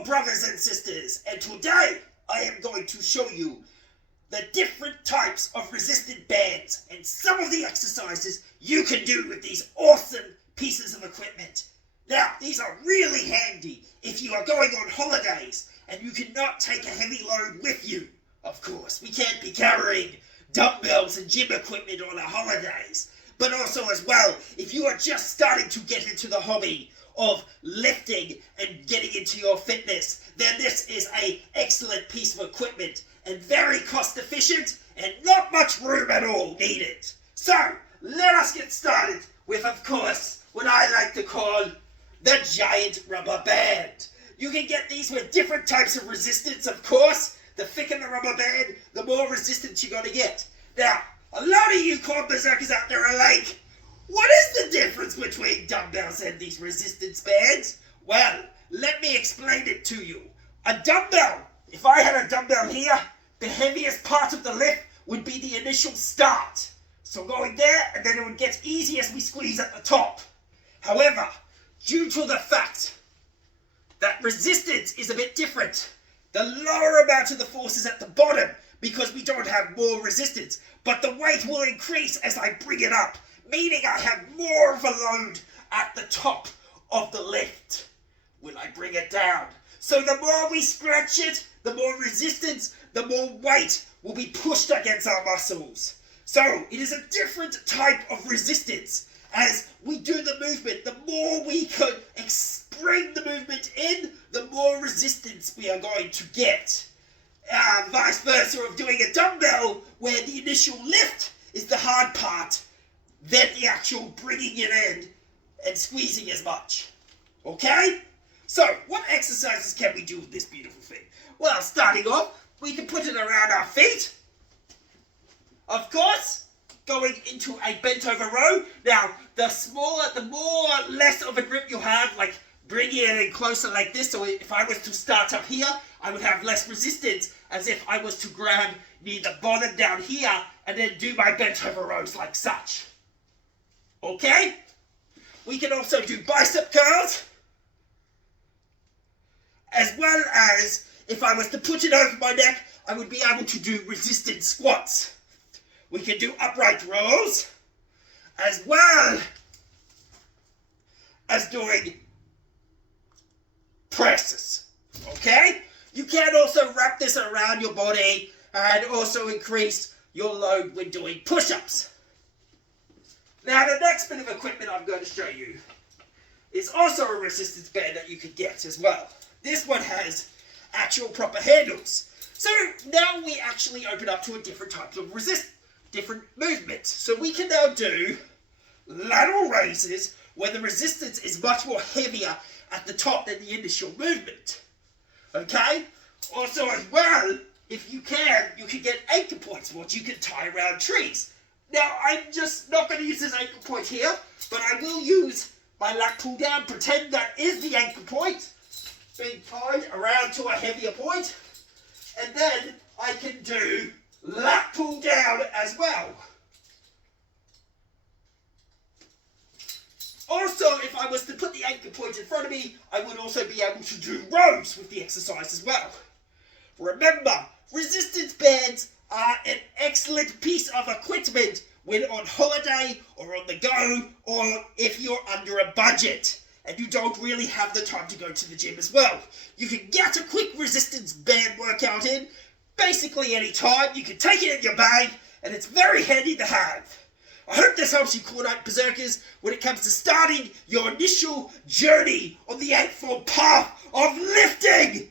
Hello brothers and sisters, and today I am going to show you the different types of resistant bands and some of the exercises you can do with these awesome pieces of equipment. Now, these are really handy if you are going on holidays and you cannot take a heavy load with you. Of course, we can't be carrying dumbbells and gym equipment on our holidays. But also as well, if you are just starting to get into the hobby of lifting and getting into your fitness, then this is an excellent piece of equipment and very cost efficient and not much room at all needed. So let us get started with, of course, what I like to call the giant rubber band. You can get these with different types of resistance, of course. The thicker the rubber band, the more resistance you're going to get. Now, a lot of you Khorne Berzerkers out there are like, what is the difference between dumbbells and these resistance bands? Well, let me explain it to you. A dumbbell, if I had a dumbbell here, the heaviest part of the lift would be the initial start. So going there, and then it would get easy as we squeeze at the top. However, due to the fact that resistance is a bit different, the lower amount of the force is at the bottom because we don't have more resistance, but the weight will increase as I bring it up, meaning I have more of a load at the top of the lift when I bring it down. So the more we stretch it, the more resistance, the more weight will be pushed against our muscles. So it is a different type of resistance. As we do the movement, the more we can bring the movement in, the more resistance we are going to get. Vice versa of doing a dumbbell, where the initial lift is the hard part, then the actual bringing it in and squeezing as much. Okay? So, what exercises can we do with this beautiful thing? Well, starting off, we can put it around our feet. Of course, going into a bent over row. Now, the more less of a grip you have, like bringing it in closer like this, so if I was to start up here, I would have less resistance as if I was to grab near the bottom down here and then do my bent over rows like such. Okay? We can also do bicep curls, as well as if I was to put it over my neck, I would be able to do resistant squats. We can do upright rows, as well as doing presses. Okay? You can also wrap this around your body and also increase your load when doing push-ups. Now, the next bit of equipment I'm going to show you is also a resistance band that you can get as well. This one has actual proper handles. So now we actually open up to a different type of different movements. So we can now do lateral raises where the resistance is much more heavier at the top than the initial movement. Okay? Also as well, if you can get anchor points, which you can tie around trees. Now, I'm just not going to use this anchor point here, but I will use my lat pull down, pretend that is the anchor point, being tied around to a heavier point, and then I can do lat pull down as well. Also, if I was to put the anchor point in front of me, I would also be able to do rows with the exercise as well. Remember, resistance bands are an excellent piece of equipment when on holiday or on the go, or if you're under a budget and you don't really have the time to go to the gym as well. You can get a quick resistance band workout in basically any time. You can take it in your bag and it's very handy to have. I hope this helps you Khorne Berzerkers when it comes to starting your initial journey on the Eightfold Path of lifting.